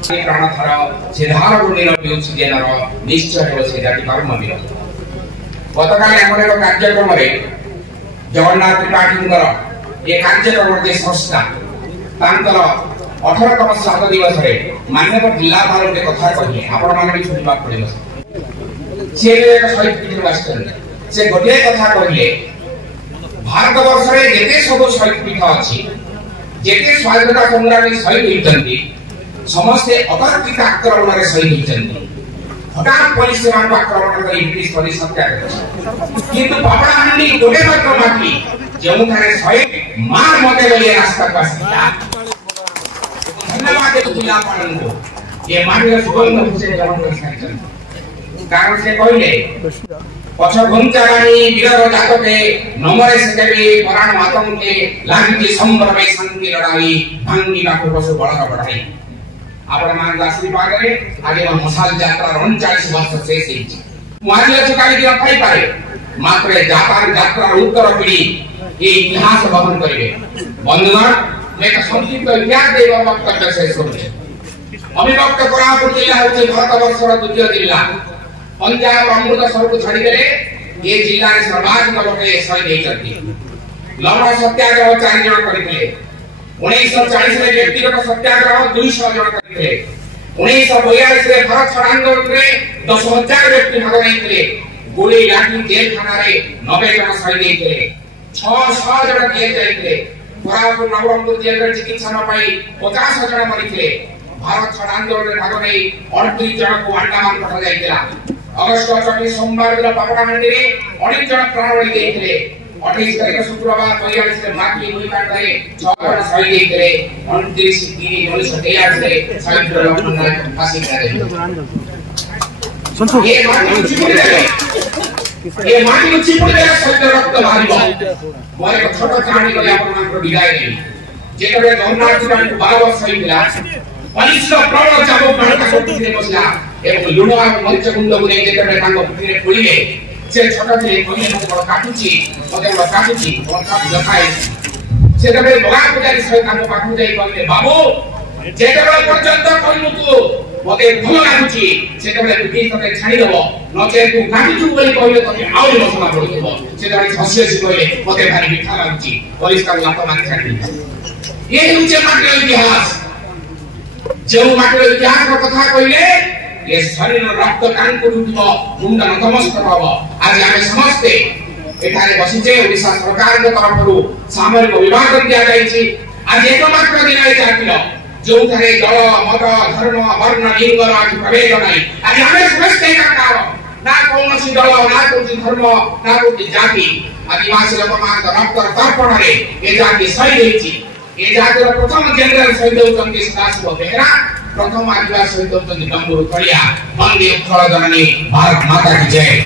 प्राणथर से धार गुणीर पिउछि जेनर निश्चय हो से जाति कर्म मिल गतकाल आमर एक कार्यक्रम रे जगन्नाथ त्रिपाठींकर ये कार्यक्रम के संस्था तांकर 18तम शत दिवस रे माननीय जिलापाल के कथा कहिए आपण माने भी सुनिबा पड़िबो से एक शहीद पीठ वास्तव से गोटे कथा कहिए भारत वर्ष रे जेते सब शहीद पीठ अछि जेते स्वाधीनता संग्रामी शहीद होइतंती समस्त अतर्कित आक्रमण रे शहीद होइतंती हठात पुलिस सेना आक्रमण करी ब्रिटिश पुलिस सत्याग्रह किंतु पापड़ाहांडी गोटे मात्र माटी जेउ थारे शहीद मार मते बलिए रास्ता पासिला धन्यवाद जिलापाल को ये माटी सुगंध से जवन कर कारण से कहले पछ घुंचारानी वीर जातके नमरे सेकेबे पराण मातम के लागी संबर में शांति लड़ाई भांगी का पशु बड़ा बढ़ाई आपण मान आशीर्वाद रे आगे मसाल यात्रा 39 वर्ष शेष हेछि मारिया चुकाई दिया पाई पारे मात्र जापान यात्रा उत्तर पीढ़ी ये इतिहास वहन करिवे बंधुगण मैं संक्षिप्त इतिहास देवा वक्तव्य शेष करूछि अभिव्यक्त कोरापुट जिला होछि भारत वर्षर द्वितीय जिला पंजाब अमृतसर को छाड़ी गले ये जिला रे सर्वाधिक लोक शहीद हेचंती लवण सत्याग्रह 4 जन करितले 1940 रे व्यक्तिगत सत्याग्रह 200 जन करितले 1942 रे भारत छोड़ आंदोलन रे 10,000 व्यक्ति भाग लेथिले गोली लाठी जेल खाना रे 90 जन शहीद हेथिले 600 जन जेल जाइथिले कोरापुट नवरंगपुर जेल रे चिकित्सा न पाई 50 जन मरिथिले भारत छोड़ आंदोलन रे भाग नै 38 जन को अंडमान पठा जाइतिला अगस्त 24 सोमवार दिन पापड़ाहांडी रे 19 जन प्राण बलि देथिले 28 तारिख शुक्रवार 42 रे माटी गोलीकांड रे 6 जन शहीद हेथिले 29 3 1923 रे शहीद लक्ष्मण नायक फांसी करे ये माटी चिपुड़ी दे शहीद रक्त बाहरिबो मोर एक छोट कहानी को आपण मान विदाय नै जेतबे जगन्नाथ रानी 12 वर्ष होइला परिश्र प्राण जाबो प्राण शक्ति दे बसला एवं लुण आ मरीच गुंड गुने जेतबे तांको पुतिरे पुलिले से छोटा से कोने मते बड़ काटुची मते बड़ काटुची कोठा देखाय से तबे बगा पुजारी सहित तांको पाखु जाई कहले बाबू जेतबे पर्यंत कहलु तू मते भल लागुची से तबे दुखी तते छाडी देबो नचे तू काटुचु बोली कहले तते आउरी मसला पडिबो से तबे हसी हसी कहले मते भारी मिठा लागुची परिष्कार लात मान छाडी ये होचे मात्र इतिहास जो मात्र इतिहास कथा कहले ये शरीर रक्त कांकु उठिबो मुंड नतमस्तक हबो आज आमे समस्ते एठारे बसिचे ओडिसा सरकार के तरफरु सामरिक विभाग दिया जायछि आज एकमात्र दिन आइ जातिलो जो थारे दल मत धर्म वर्ण लिंग राज प्रभेद नाही आज आमे समस्ते एकाकार ना कोनोसी दल ना कोनोसी धर्म ना कोनोसी जाति आदिवासी लोकमान रक्त तर्पण रे ए जाति शहीद हेछि ए जातिर प्रथम जनरल शहीद होचंती सदाशिव बेहरा प्रथम आदिवासी शहीद होचंती डम्बुरु कड़िया वंदे उत्कल जननी भारत माता की जय।